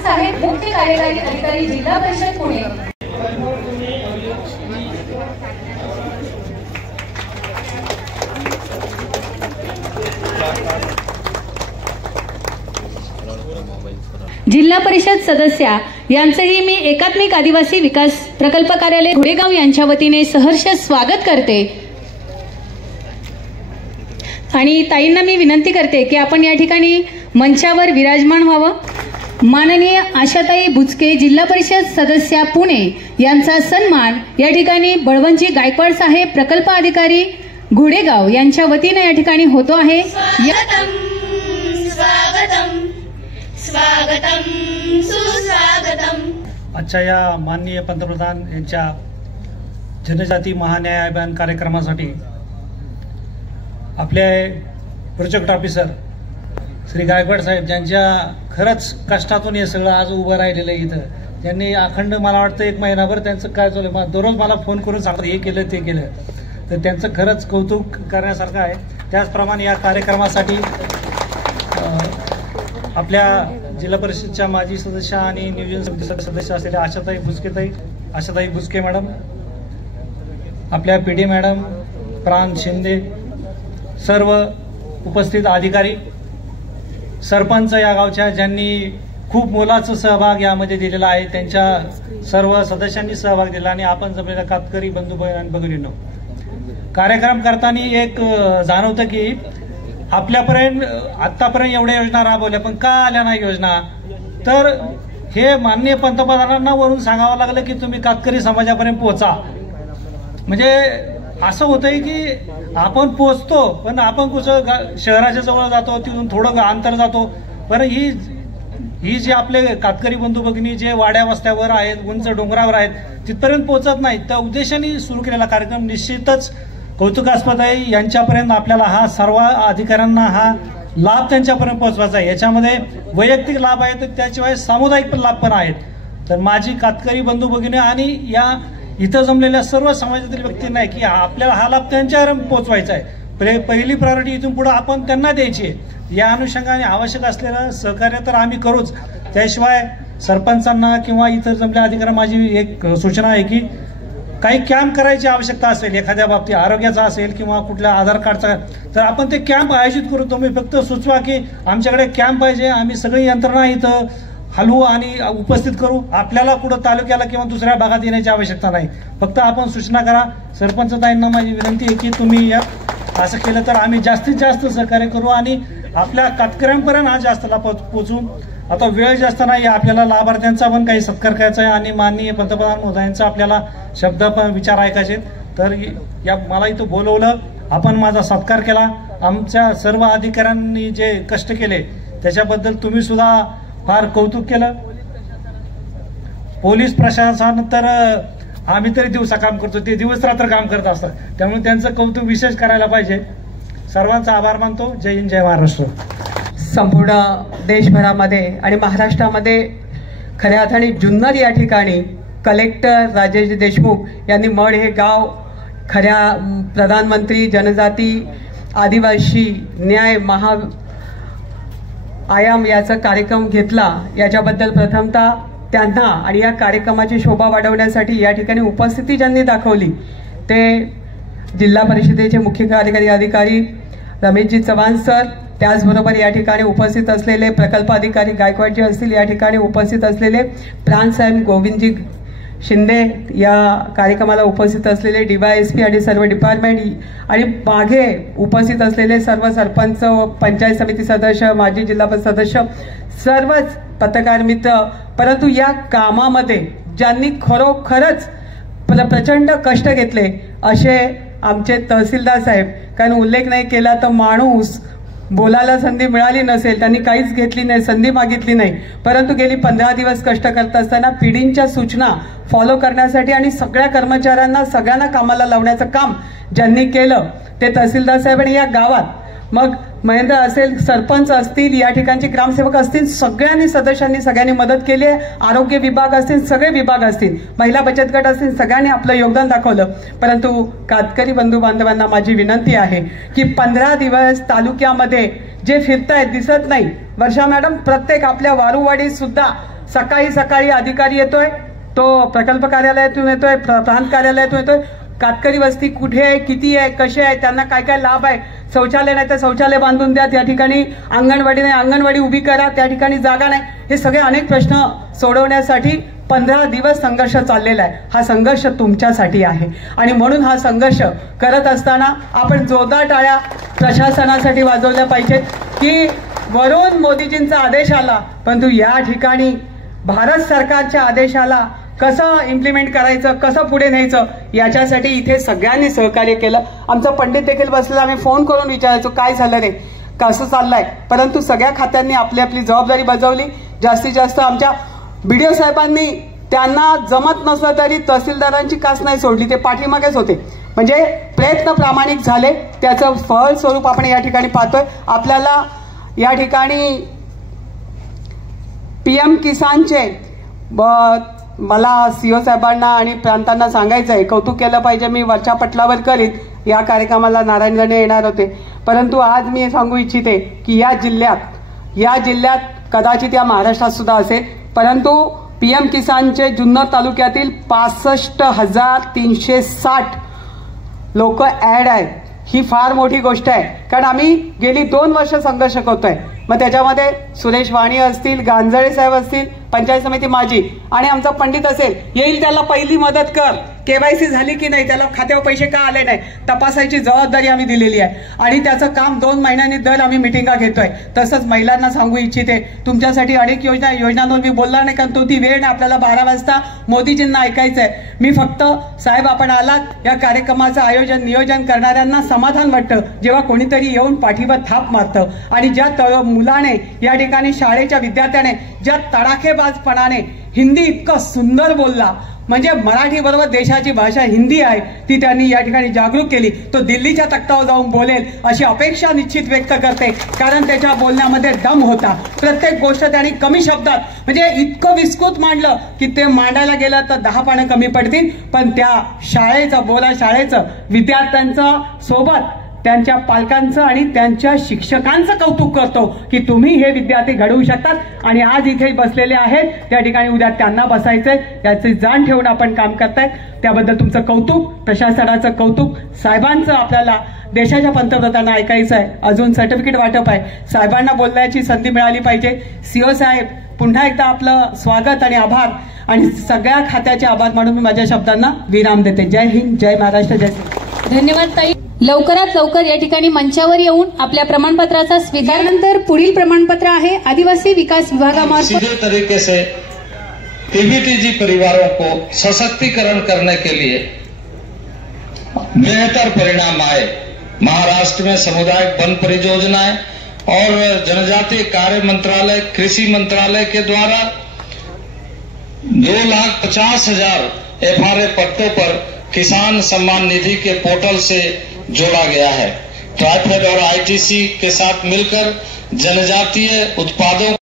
साहेब, मुख्य कार्यकारी अधिकारी, जिल्हा परिषद पुणे। जिल्हा परिषद सदस्या यांचेही मी एकात्मिक आदिवासी विकास प्रकल्प कार्यालय घोडेगाव यांच्या वतीने सहर्ष स्वागत करते आणि ताईंना मी विनंती करते की आपण या ठिकाणी मंचावर विराजमान व्हावं। माननीय आशाताई बुचके, जिल्हा परिषद सदस्या पुणे यांचा सन्मान या ठिकाणी बळवंतजी गायकवाड साहेब, प्रकल्प अधिकारी घोडेगाव यांच्या वतीने या ठिकाणी होतो आहे। स्वागतम सुस्वागतम। आजच्या या माननीय पंतप्रधान यांच्या जनजाती महान्याय अभियान कार्यक्रमासाठी आपले प्रोजेक्ट ऑफिसर श्री गायकवाड साहेब, ज्यांच्या खरंच कष्टातून हे सगळं आज उभं राहिलेलं आहे इथं, त्यांनी अखंड मला वाटतं 1 महिनाभर त्यांचं काय चालू आहे, दररोज मला फोन करून सांगतात हे केलं ते केलं, तर त्यांचं खरंच कौतुक करण्यासारखं आहे। त्याचप्रमाणे या कार्यक्रमासाठी आपल्या जिल्हा परिषदच्या माजी सदस्य आणि नियोजन समिती सदस्य असलेल्या आशाताई बुचके मॅडम, आपल्या पीडी मॅडम, प्राण शिंदे, सर्व उपस्थित अधिकारी, सरपंच या गावच्या ज्यांनी खूप मोलाचा सहभाग यामध्ये दिलेला आहे, त्यांच्या सर्व सदस्यांनी सहभाग दिला आणि आपण जमलेल्या कातकरी बंधू आणि भगिनींनो, कार्यक्रम करताना एक जाणवतं की आपल्यापर्यंत आतापर्यंत एवढ्या योजना राबवल्या पण का आल्या नाही योजना, तर हे माननीय पंतप्रधानांना वरून सांगावं लागलं की तुम्ही कातकरी समाजापर्यंत पोहोचा। म्हणजे असं होतंय की आपण पोहोचतो पण आपण कुठं शहराच्या जवळ जातो, तिथून थोडं अंतर जातो, पण ही जी आपले कातकरी बंधू भगिनी जे वाड्या वस्त्यावर आहेत, उंच डोंगरावर आहेत, तिथपर्यंत पोहोचत नाहीत। त्या उद्देशाने सुरू केलेला कार्यक्रम निश्चितच कौतुकास्पद आहे। यांच्यापर्यंत आपल्याला हा सर्व अधिकाऱ्यांना हा लाभ त्यांच्यापर्यंत पोहोचवायचा आहे। याच्यामध्ये वैयक्तिक लाभ आहेत, त्याशिवाय सामुदायिक लाभ पण आहेत। तर माझी कातकरी बंधू भगिनी आणि या इथं जमलेल्या सर्व समाजातील व्यक्तींना आहे की आपल्याला हा लाभ त्यांच्यापर्यंत पोहोचवायचा आहे। पहिली प्रायोरिटी इथून पुढे आपण त्यांना द्यायची आहे। या अनुषंगाने आवश्यक असलेलं सहकार्य तर आम्ही करूच, त्याशिवाय सरपंचांना किंवा इतर जमलेल्या अधिकाऱ्यांना माझी एक सूचना आहे की काही कॅम्प करायची आवश्यकता असेल, एखाद्या बाबतीत आरोग्याचा असेल किंवा कुठल्या आधार कार्डचा, तर आपण ते कॅम्प आयोजित करू। तुम्ही फक्त सुचवा की आमच्याकडे कॅम्प पाहिजे, आम्ही सगळी यंत्रणा इथं हलवू आणि उपस्थित करू। आपल्याला कुठं तालुक्याला किंवा दुसऱ्या भागात येण्याची आवश्यकता नाही, फक्त आपण सूचना करा। सरपंच ताईंना माझी विनंती आहे की तुम्ही असं केलं तर आम्ही जास्तीत जास्त सहकार्य करू आणि आपल्या कातकऱ्यांपर्यंत हा जास्त लाभ पोहोचू। आता वेळ जास्त नाही, आपल्याला लाभार्थ्यांचा पण काही सत्कार करायचा आहे आणि माननीय पंतप्रधान महोदयांचा आपल्याला शब्द पण विचार ऐकायचे। तर या मला इथं बोलवलं, आपण माझा सत्कार केला, आमच्या सर्व अधिकाऱ्यांनी जे कष्ट केले त्याच्याबद्दल तुम्ही सुद्धा फार कौतुक केलं। पोलीस प्रशासन तर आम्ही तरी दिवसा काम करतो, ते दिवस रात्र काम करत असतात, त्यामुळे त्यांचं कौतुक विशेष करायला पाहिजे। सर्वांचा आभार मानतो। जय हिंद, जय महाराष्ट्र। संपूर्ण देशभरामध्ये आणि महाराष्ट्रामध्ये खऱ्या अर्थाने जुन्नर या ठिकाणी कलेक्टर राजेश देशमुख यांनी मड हे गाव खऱ्या प्रधानमंत्री जनजाती आदिवासी न्याय आयाम याचा कार्यक्रम घेतला, याच्याबद्दल प्रथमतः त्यांना आणि या कार्यक्रमाची शोभा वाढवण्यासाठी या ठिकाणी उपस्थिती ज्यांनी दाखवली ते जिल्हा परिषदेचे मुख्य कार्यकारी अधिकारी रमेशजी चव्हाण सर, त्याचबरोबर या ठिकाणी उपस्थित असलेले प्रकल्प अधिकारी गायकवाडजी असतील, या ठिकाणी उपस्थित असलेले प्राणसाहेब गोविंदजी शिंदे, या कार्यक्रमाला उपस्थित असलेले DYSP आणि सर्व डिपार्टमेंट आणि मागे उपस्थित असलेले सर्व सरपंच, पंचायत समिती सदस्य, माजी जिल्हा परिषद सदस्य, सर्वच पत्रकार मित्र, परंतु या कामामध्ये ज्यांनी खरोखरच प्रचंड कष्ट घेतले असे आमचे तहसीलदार साहेब, कारण उल्लेख नाही केला तर माणूस बोलायला संधी मिळाली नसेल, त्यांनी काहीच घेतली नाही, संधी मागितली नाही, परंतु गेली 15 दिवस कष्ट करत असताना पिढींच्या सूचना फॉलो करण्यासाठी आणि सगळ्या कर्मचाऱ्यांना सगळ्यांना कामाला लावण्याचं काम ज्यांनी केलं ते तहसीलदार साहेब आणि या गावात मग महेंद्र असेल, सरपंच असतील, या ठिकाणचे ग्रामसेवक असतील, सगळ्यांनी मदत केली आहे। आरोग्य विभाग असतील, सगळे विभाग असतील, महिला बचत गट असतील, सगळ्यांनी आपलं योगदान दाखवलं। परंतु कातकरी बंधू बांधवांना माझी विनंती आहे की 15 दिवस तालुक्यामध्ये जे फिरतायत दिसत नाही, वर्षा मॅडम प्रत्येक आपल्या वारुवाडीत सुद्धा सकाळी सकाळी अधिकारी येतोय, तो प्रकल्प कार्यालयातून येतोय, प्रांत कार्यालयातून येतोय, कातकरी वस्ती कुठे आहे, किती आहे, कसे आहे, त्यांना काय काय लाभ आहे, शौचालय नाही तर शौचालय बांधून द्या, त्या ठिकाणी अंगणवाडी नाही अंगणवाडी उभी करा, त्या ठिकाणी जागा नाही, हे सगळे अनेक प्रश्न सोडवण्यासाठी 15 दिवस संघर्ष चाललेला आहे. हा संघर्ष तुमच्यासाठी आहे आणि म्हणून हा संघर्ष करत असताना आपण जोरदार टाळ्या प्रशासनासाठी वाजवल्या पाहिजेत की वरून मोदीजींचा आदेश आला, परंतु या ठिकाणी भारत सरकारच्या आदेशाला कसं इम्प्लिमेंट करायचं, कसं पुढे न्यायचं, याच्यासाठी इथे सगळ्यांनी सहकार्य केलं. आमचा पंडित देखील बसलेला, आम्ही फोन करून विचारायचो काय झालं रे, कसं चाललंय, परंतु सगळ्या खात्यांनी आपली आपली जबाबदारी बजावली. जास्तीत जास्त आमच्या BDO साहेबांनी त्यांना जमत नसलं तरी तहसीलदारांची कास नाही सोडली, ते पाठीमागेच होते. म्हणजे प्रयत्न प्रामाणिक झाले, त्याचं फळ स्वरूप आपण या ठिकाणी पाहतोय. आपल्याला या ठिकाणी PM किसानचे मला CO साहेबांना आणि प्रांतांना सांगायचं आहे, कौतुक केलं पाहिजे, मी वरच्या पटलावर करीत. या कार्यक्रमाला नारायण गणे येणार होते, परंतु आज मी सांगू इच्छिते की या जिल्ह्यात कदाचित या महाराष्ट्रात सुद्धा असेल, परंतु PM किसानचे जुन्नर तालुक्यातील 65,360 लोक ऍड आहेत. ही फार मोठी गोष्ट आहे, कारण आम्ही गेली 2 वर्ष संघर्ष करतोय. मग त्याच्यामध्ये सुरेश वाणी असतील, गांजळे साहेब असतील, पंचायत समिती माजी आणि आमचा पंडित असेल, येईल त्याला पहिली मदत कर, KYC झाली की नाही, त्याला खात्यावर पैसे का आले नाही, तपासायची जबाबदारी आम्ही दिलेली आहे आणि त्याचं काम 2 महिन्यांनी दर आम्ही मिटिंगा घेतोय. तसंच महिलांना सांगू इच्छिते, तुमच्यासाठी अनेक योजनांवर मी बोलणार नाही, कारण तो ती वेळ नाही. आपल्याला 12 वाजता मोदीजींना ऐकायचं आहे. मी फक्त साहेब आपण आलात, या कार्यक्रमाचं आयोजन नियोजन करणाऱ्यांना समाधान वाटतं जेव्हा कोणीतरी येऊन पाठीवर थाप मारतं आणि ज्या मुलाने या ठिकाणी शाळेच्या विद्यार्थ्याने ज्या तडाखेबाजपणाने हिंदी इतकं सुंदर बोलला, म्हणजे मराठी बरोबर देशाची भाषा हिंदी आहे, ती त्यांनी या ठिकाणी जागरूक केली. तो दिल्लीच्या तख्तावर जाऊन बोलेल अशी अपेक्षा निश्चित व्यक्त करते, कारण त्याच्या बोलण्यामध्ये दम होता. प्रत्येक गोष्ट त्यांनी कमी शब्दात, म्हणजे इतकं विस्तृत मांडलं की ते मांडायला गेलं तर 10 पानं कमी पडतील. पण त्या शाळेचं विद्यार्थ्यांचं सोबत त्यांच्या पालकांचं आणि त्यांच्या शिक्षकांचं कौतुक करतो की तुम्ही हे विद्यार्थी घडवू शकतात आणि आज इथे बसलेले आहेत, त्या ठिकाणी उद्या त्यांना बसायचंय, याची जाण ठेवून आपण काम करताय. त्याबद्दल तुमचं कौतुक, प्रशासनाचं कौतुक. साहेबांचं आपल्याला देशाच्या पंतप्रधानांना ऐकायचं आहे, अजून सर्टिफिकेट वाटप आहे, साहेबांना बोलण्याची संधी मिळाली पाहिजे. CO साहेब पुन्हा एकदा आपलं स्वागत आणि आभार आणि सगळ्या खात्याचे आभार मानून मी माझ्या शब्दांना विराम देते. जय हिंद, जय महाराष्ट्र, जय श्री. धन्यवाद ताई. लवकरात लवकर या ठिकाणी मंचावर येऊन आपल्या प्रमाणपत्राचा स्वीकार. नंतर पुढील प्रमाणपत्र आहे आदिवासी विकास विभागामार्फत सीधे तरीके से TBTG परिवारों को सशक्तिकरण करने के लिए बेहतर परिणाम आए. महाराष्ट्र में सामुदायिक वन परियोजनाएं और जनजातीय कार्य मंत्रालय, कृषि मंत्रालय के द्वारा 2,50,000 FRA पट्टों पर किसान सम्मान निधि के पोर्टल से जोड़ा गया है. ट्राइफेड और ITC के साथ मिलकर जनजातीय उत्पादों